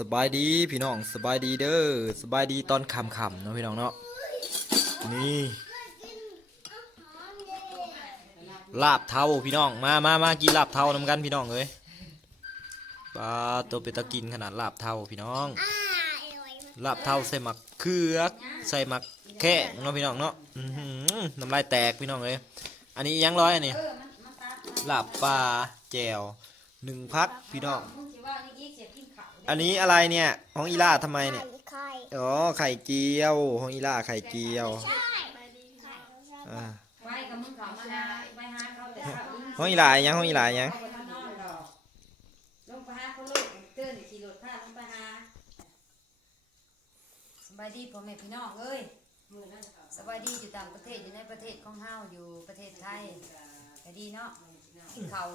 สบายดีพี่น้องสบายดีเด้อสบายดีตอนค่ำๆเนาะพี่น้องเนาะนี่ลาบเทาพี่น้องมามามากินลาบเทานำกันพี่น้องเอ้ยปลาตัวเป็นตะกินขนาดลาบเทาพี่น้องลาบเทาใส่หมักเขือ ใส่หมักแข้งเนาะพี่น้องเนาะน้ำลายแตกพี่น้องเอ้ยอันนี้ยังร้อยอันนี้ลาบปลาแจวหนึ่งพักพี่น้อง อันนี้อะไรเนี่ยห้องอีล่าทำไมเนี่ย ไข่อ๋อ ไข่เจียวห้องอีล่าไข่เจียวอ่าไว้กับมึงเขามาหาไปหาเขาแต่เขาอีห้องอีล่ายังห้องอีล่ายัง เขาไปทำนอนดอกลงไปหาเขาลูกเตือนขี่รถพาลงไปหาสบายดีพ่อแม่พี่น้องเอ้ยสบายดีอยู่ต่างประเทศอยู่ในประเทศของเฮาอยู่ประเทศไทยก็ดีเนาะกินข้าว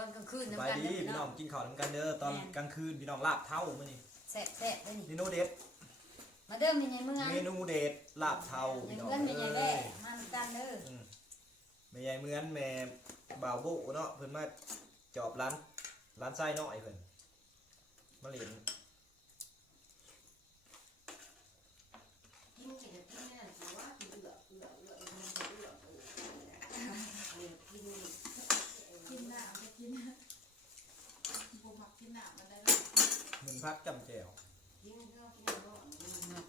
ตอนกลางคืนสน้ำบายกันดีเด้อพี่น้องกินข้าวน้ำกันเด้อตอนกลางคืนพี่น้องลาบเท่ามื้อนี้แซ่บแซ่บๆเลยนี่เมนูเด็ดมาเด้อมีในเมืองเมนูเด็ดลาบเท่าในพี่น้องเมืองมีในเอ้แม่ยมาน้ำกันเด้ออืมแม่ใหญ่เหมือนแม่บ่าวบุเนาะเพิ่นมาจอบร้านร้านไส้น้อยเพิ่นมาเล่น กินหน้าไปกินบุมักกิ นหน้ามันได้หนึ่งพักจำแจว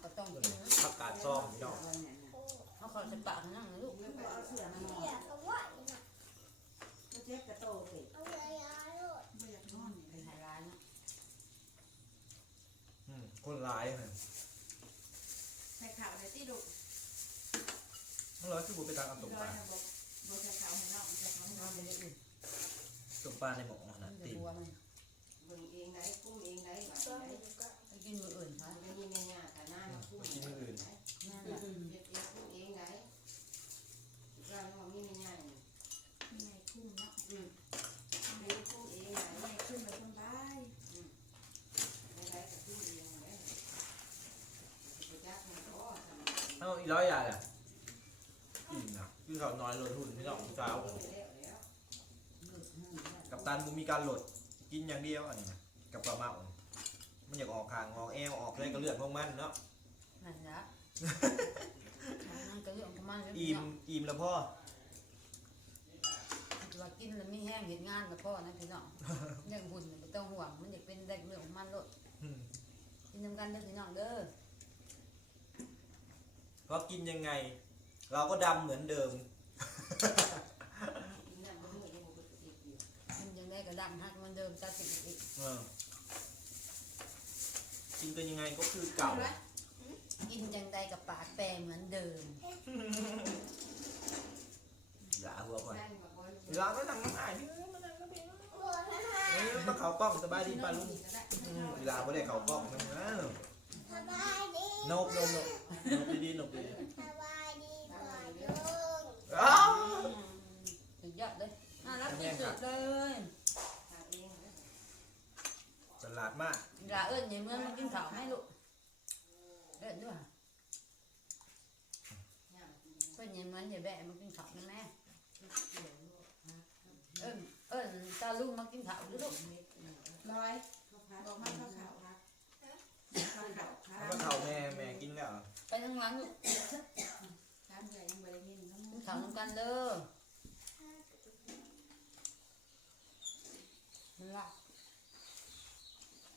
ก็ต้องกินนะผักกาดซ่อมพี่น้องเอาขาจะปากนั่งลูกเสียก็ว่าน่ะเอาเลยอะลูกไม่อยากนอนเป็นไฮไลท์นะอืมคนร้ายเพิ่นใส่ข่าวเลยที่ดุน้องร้อยคือบ่ไปตามอันตกร้ปลานะบอกบอกใส่ข่าวให้น้องใส่ข่าวให้นน้ออนงไปเรื่อยตกปลาในหม้อๆนะมันจะตีน บิ่งเองไหนกุ้งเองไหนหวานไหนอยู่ก็ไปกินมืออื่นค่ะไม่มีแม่ยาแต่หน้ามากุ้มื้ออื่นนั่นแหละเฮ็ดเองกุ้งเองไหนร้านของมีแม่ย่านี่ในคุ้มเนาะอืมเลี้ยงกุ้งเองไหนในขึ้นไปคนบ้ายไหนกับกุ้งเองไหนไปจักมันก็ทำเอ้าอีร้อยย่างอะอิ่มนะคือเขาน้อยลดหุ่นพี่น้องเช้ากับตันบูมีการหลด กินอย่างเดียวอันนี้นะกับปลาเมามันอยากออกคางออกแอวออกเลยก็เลือดพวกมันเนาะนั่นแหละนั่นก็เรื่องของมันเรื่องอิ่มเนาะอิ่มแล้วพ่อว่ากินแล้วมีแห้งเห็นงานแล้วพ่อนะพี่น้องเรื่องหุ่นไม่ต้องห่วง มันอยากเป็นได้เรื่องของมันโลดอืมกินน้ำกันเด้อพี่น้องเด้อเพราะกินยังไง เราก็ดำเหมือนเดิม กินน้ำมันมือยังบ่ติดอยู่ มันยังได้ กระดังฮักมันเดิมตาสิบอีกเออกินกันยังไงก็คือเก่า กินจังใดกับปากแปรเหมือนเดิมหลาหัวก่อนนั่นมาบ่อยเวลาก็นั่งน้ำอายเออมาเขากล้องสบายดีป่ะลุงอืมเวลาไม่ได้เขากล้องนะเออสบายดีนกนกนกนกดีๆนกดีสบายดีกว่าลุงๆอ้าว สุดยอดเลยน่ารักที่สุดเลยทำเองนะฉ ลาดมากเวลาเอิ้นอย่าเมื่อมากินข้าวให้ลูกเอิ้นด้วยย่ากินเพิ่นอย่าเหมือนอย่าแบะมากินข้าวนะแม่เอิ้นเอิ้นตาลุงมากินข้าวด้วยลูกร้อยบอกมาข้าวขาวครับข้าวขาวครัแล้วบก็เขาแม่แม่กินแล้วไปทางหลังลูกน้ำใหญ่ยังไม่ได้ยินน้ำกินข้าวน้ำกันเด้อมันละ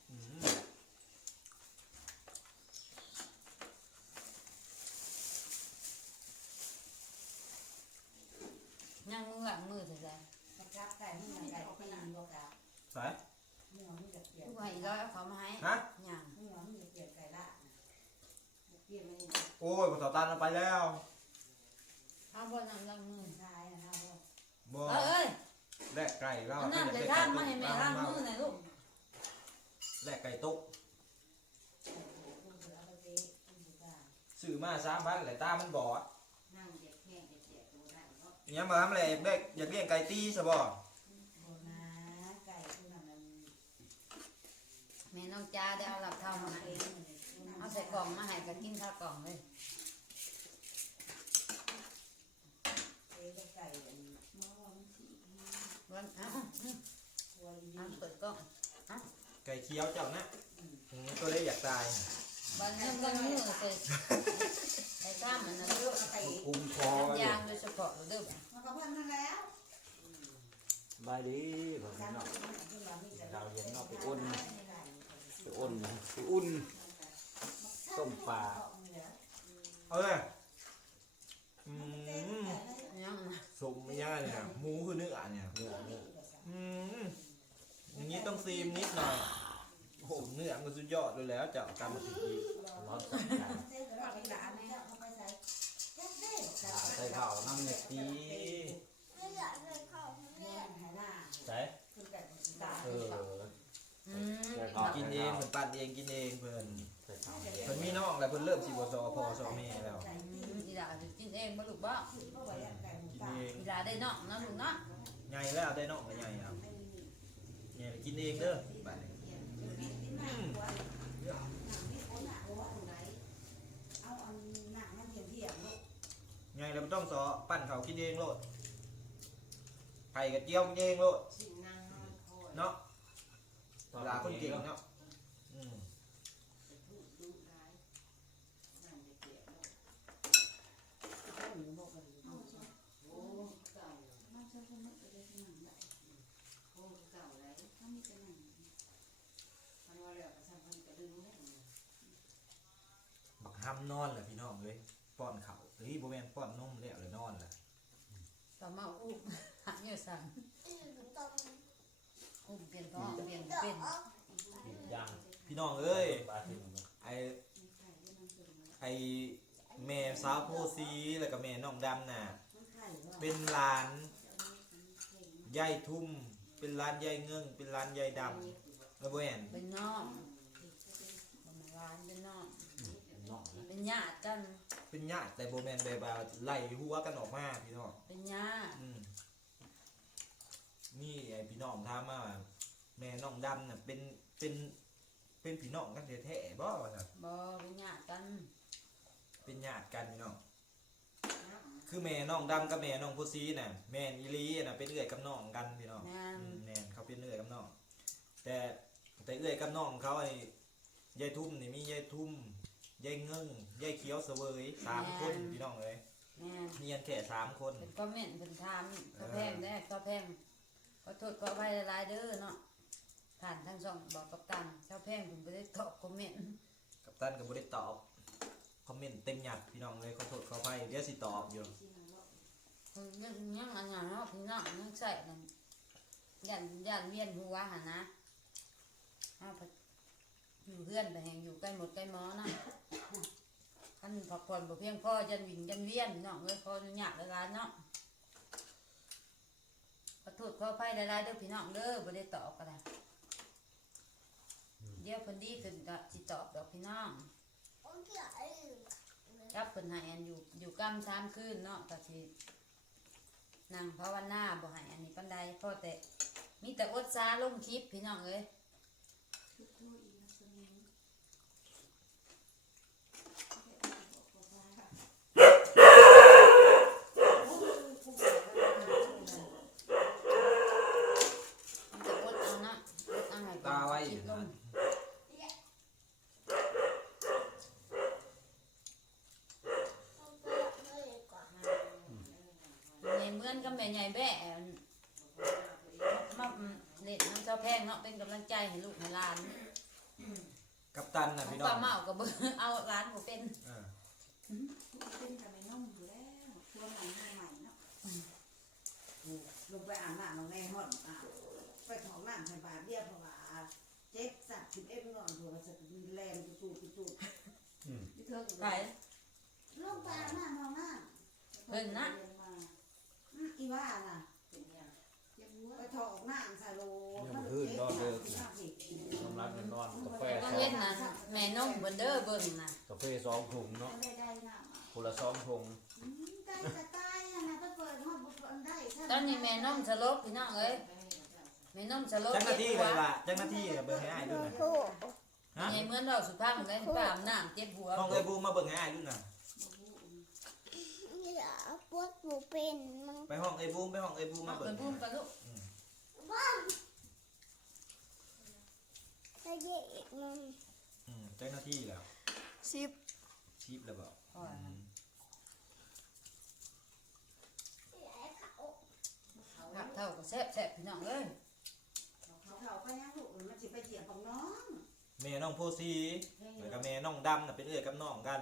อืม ย่างมือหลังมือใส่ใจ มันจับไก่ที่ไหนไก่ปีนบ่กะ ไป เนื้อมันจะเปลี่ยน ลูกให้ร้อยเอาเขามาให้ ฮะ ย่าง เนื้อมันจะเปลี่ยนไก่ละเปลี่ยนมันนี่ โอ้ ยภาษาตันเอาไปแล้วเอาบ่น้ำล้างมือตายนะครับบ่เอ้ยเอ้ยแลกไก่แล้วเอาน้ำใส่ท่านมาให้แม่ล้างมือหน่อยลูกแลกไก่ตุ๊กเอาไปเตะมันจะตายซื้อมาสามพันแหละตามันบอดนั่งเด็กแห้งเด็กตัวได้เนาะอยังมาทำอะไรอยากได้อยากเลี้ยงไก่ตีซะบ่โบนะไก่ที่มันมันแม่น้องจ้าได้เอาหลับเท่ามาให้ เอาใส่กล่องมาให้ก็กินข้าวกล่องเลยเอ๊ะไก่อันวันเอ้าตัวดีเอาเปิดกล้องไก่เคี้ยวเจ้านะอืมอืมก็เลยอยากตายบันนี้บันนี้ไปไปข้ามมันนะเด้อไปคุมคอทำอยู่ยางโดยเฉพาะเด้อมันก็เพิ่นนั่นแล้วบายดีผมเนาะ เราเย็นเนาะไปอุ่น ไปอุ่นไปอุ่น ต้มปลาเอาเลยอืมยังนะสมย่าเนี่ยหมูคือเนื้อเนี่ยเนื้อเนื้ออืมอย่างนี้ต้องซีมนิดหน่อยโอ้โหเนื้อมันสุดยอดเลยแล้วจะเอาการมาถึงอีกร้อนสักการเราไปหลานเนี่ยใส่ข้าวน้ำเน็ตตีไม่อยากเลยเข้าแม่ใส่เอออืมกินเองเพิ่นปั่นเองกินเองเพิ่นใส่ข้าวเย็น เพิ่นมีน้องแล้วเพิ่นเริ่มสิบ่ซอพอซอแม่แล้วอีหลาจะกินเองบ่ลูกบ่กินเองอีหลาได้เนาะนะลูกเนาะใหญ่แล้วได้น้องก็ใหญ่แล้วใหญ่แล้วกินเองเด้อบัดนี้อืมเอาอันหนังมันเทียมเทียมลูกใหญ่แล้วบ่ต้องซอปั่นเขากินเองโลดไข่กับเจียวกินเองโลดสิ่งนางนอนคอยเนาะเวลาคนเก่งเนาะอืม ดุดุร้ายนั่นจะเกลียดโอ้เก่า มันจะคนมันจะได้ขนาดไหน โอ้เก่าไร ถ้ามีแต่หนัง มันว่าแล้วก็ทำมันกระดึงแน่ บักห้ำนอนแหละพี่น้องเอ้ยป้อนเขาวเฮ้ยบ่แม่นป้อนนมแล้วเลยนอนแหละต่อมาอุ้มหาเนี่ยสั่งอืมต้องอุ้มเปลี่ยนท้องเปลี่ยนเดี๋ยวเป็นเอากินย่างพี่น้องเอ้ยปลาทิ้งไอไอแม่สาวโพสีแล้วก็แม่น้องดำน่ะเป็นหลานยายทุ่ม เป็นหลานยายเงิงเป็นหลานยายดำแล้วบ่แม่นเป็นน้องบ่มาร้านเป็นน้อง น่องเป็นญาติกัน เป็นญาติแต่บ่แม่นแบบว่าไล่หัวกันออกมาพี่น้องเป็นญาติอืมนี่ไอพี่น้องถามมาว่าแม่น้องดำน่ะเป็นเป็นเป็นพี่น้องกันแท้ๆบ่ว่าซั่นบ่เป็นญาติกันเป็นญาติกันพี่น้อง คือแม่น้องดำกับแม่น้องโพสีน่ะแม่นอีหลีน่ะเป็นเอื้อยกับน้องกันพี่น้องแม่นอืมแม่นเขาเป็นเอื้อยกับน้องแต่แต่เอื้อยกับน้องเขาไอ้ยายทุ่มนี่มียายทุ่ม ยายเงิงยายเขียวเสวยสามคนพี่น้องเลยแม่นมีกันแค่สามคนเป็นคอมเมนต์เป็นถามก็แพงได้ก็แพงขอโทษขออภัยหลายๆเด้อเนาะผ่านทั้งสองบอกกับตันเจ้าแพงผมบ่ได้ตอบคอมเมนต์กับตันกับบได้ตอบคอมเมนต์เต็มหยัดพี่น้องเลยขอโทษขออภัยเดี๋ยวสิตอบอยู่คือยังยังอันนั้นเนาะพี่น้องยังใส่นั่นยันยันเวียนหัวหั่นนะเอาไป อยู่เพื่อนไปแห่งอยู่ใกล้หมดใกล้หมอนะคันพักผ่อนบ่เพียงพอยันวิ่งยันเวียนเนาะเลยพออนุญาตหลายๆเนาะขอโทษขออภัยหลายๆเด้อพี่น้องเด้อบ่ได้ตอบก็ได้เดี๋ยวเพิ่นดีขึ้นก็สิตอบดอกพี่น้องโอเคไอ้รับเพิ่นให้อันอยู่อยู่กำสามคืนเนาะก็สินั่งภาวนาบ่ให้อันนี้ปานใดพอแต่มีแต่อดซาลงคลิปพี่น้องเอ้ย ทุกคู่อีกนะสมิง มีแต่อดเอานะอดเอาให้ ตาไว้ คลิปลง ต้องเปิดเลยก่อน ในเหมือนกับแม่ใหญ่แบ่ อันมาเล่นน้ำเจ้าแพงเนาะเป็นกำลังใจให้ลูกให้หลานกับตันน่ะพี่น้อป้างเมาก็เบิ่งเอาหลานบ่เป็นเออเป็นแต่ไม่นุ่มอยู่แล้วช่วงหลังใหม่เนาะลงไปอ่านหน้าลงในห้องอะไปของหน้าใส่บาทเดียวเพราะว่าเจ็บสัตว์สิบเอ็ดนอนหัวสัตว์แรงจุดจุดจุดที่เธอไปลงไปอ่านหน้าห้องหน้าอีว่าน่ะเป็นอย่างไป ถอกหน้าใส่โลสำลักนอนกาแฟก็สอเฮ็งดน่ะแม่นมเบิ่นเด้อเบิ่งน่ะกาแฟสองถุงเนาะได้ได้หน้าคนละสองถุงใกล้จะตายนะไปเปิดห้องบุฟได้ตอนนี้แม่นมสลบพี่น้องเอ้ยแม่นมสลบจังหน้าที่เจ็บเลหัวยล่ะจังหน้าที่เบิ่งให้อ้ายดูหน่อยโอ้ฮะใหญ่เหมือนเราสุภาพเหมือนกันป้าอาบน้ำเจ็บหัวห้องเอ้ยบูมมาเบิ่งให้อ้ายดูหน่อยยปวดหมูเป็นมันไปห้องเอ้ยบูมไปห้องเอ้ยบูมมาเอาเบิ่ไปงพุ่มกันลูก บ้านถ้าเยอะอีกมันอืมเจ้าหน้าที่แล้ว สิบชีพแล้วบอกพ่ออืมลาบเท่าก็แซ่บแซ่บพี่น้องเอ้ยเขาเขาไปยังลูกมันสิไปเหยียบของน้องแม่น้องโพสีแล้วก็แม่น้องดำน่ะเป็นเอื้อยกับน้องกัน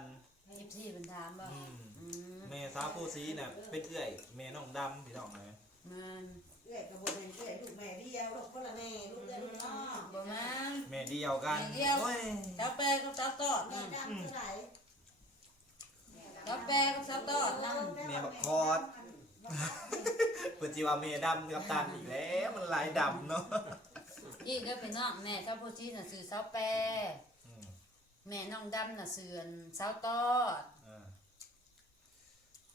ยิบซี่เป็นถามบ่อืมอืมแม่สาวโพสีน่ะเป็นเอื้อยแม่น้องดำพี่น้องเลยมันเอื้อยกระบวนการเอื้อยลูกแม่เดียวลูกคนละแม่ลูกเอื้อยลูกน้องบ่แม่นแม่เดียวกันแม่เดียว โอ้ยเจ้าแปรกับเจ้าตอดแม่นั่นดำเท่าไหร่เจ้าแปรกับเจ้าตอดนั่นแม่บักคอดเปิดจีว่าแม่ดำกับตาลอีกแล้วมันหลายดำเนาะอีกก็เป็นน้องแม่เจ้าผู้ชี้น่ะซื้อเสาแปรอืมแม่น้องดำน่ะซื้อเสาตอด อ่า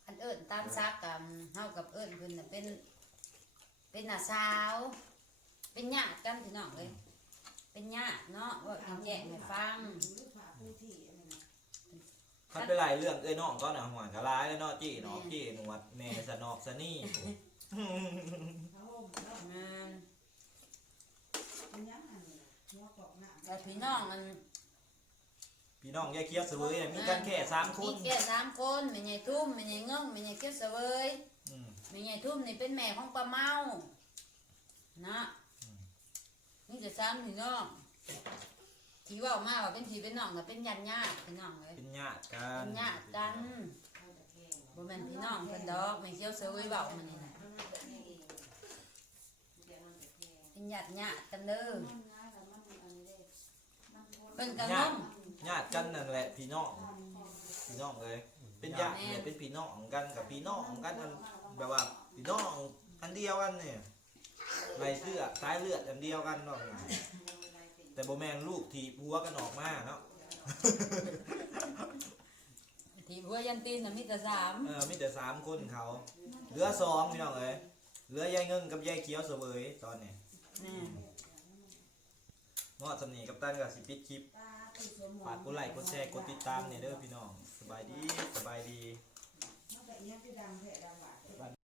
อันเอิ้นตามซักกับเฮากับเอิ้นเพิ่นน่ะเป็น เป็นน้าสาว เป็นญาติกันพี่น้องเอ้ยเป็นญาติเนาะว่าเป็นแจ้งให้ฟังฝากผู้ที่อันนั้นน่ะคันไปหลายเรื่องเอ้ยน้องก็น่ะหัวกะลายแล้วเนาะจี้เนาะจี้หนวดแม่สนอกสนี่เขาห่มเนาะแม่นเป็นยังอันนี้หัวกอกหน้าแต่พี่น้องมันพี่น้องยายเคี้ยวเสวยเนี่ยมีกันแค่สามคมีนแค่สามคนแม่ใหญ่ทุ่มแม่ใหญ่เงิ้งแม่ใหญ่เกี้ยวเสวยอืม แม่ใหญ่ทุ่มนี่เป็นแม่ของป้าเมานะอืมนี่จะซ้ำพี่น้องที่เว่ามาว่าเป็นพี่เป็นน้องน่ะเป็นญาติญาติพี่น้องเลยเป็นญาติกัเป็นนญาติกันบ่แม่นพี่น้องเพิ่นดอกแม่เกี้ยวเสวยเว้ามันนี่นะเป็นญาติญาติกันเด้อเพิ่นก็งงญาติกันนั่นแหละพี่น้องพี่น้องเลยเป็นญาติเนี่ยเป็นพี่น้องกันกับพี่น้องกันอัน แบบว่าพี่น้องอันเดียวกันเนี่ยไรเสื้อสายเลือดอันเดียวกันเนาะแต่โบแมนลูกถีบหัวกันออกมาเนาะที่หัวยันตีนน่ะมีแต่สามเออมีแต่สามคนเขาเหลือสองพี่น้องเอ้ยเหลือยายเงิงกับยายเขียวเสวยตอนนี้แม่มอดสำนีกับตันกับสิปิดคลิปตาตีสมองฝากกดไลค์กดแชร์กดติดตามเนี่ยเด้อพี่น้อง สบายดี สบายดี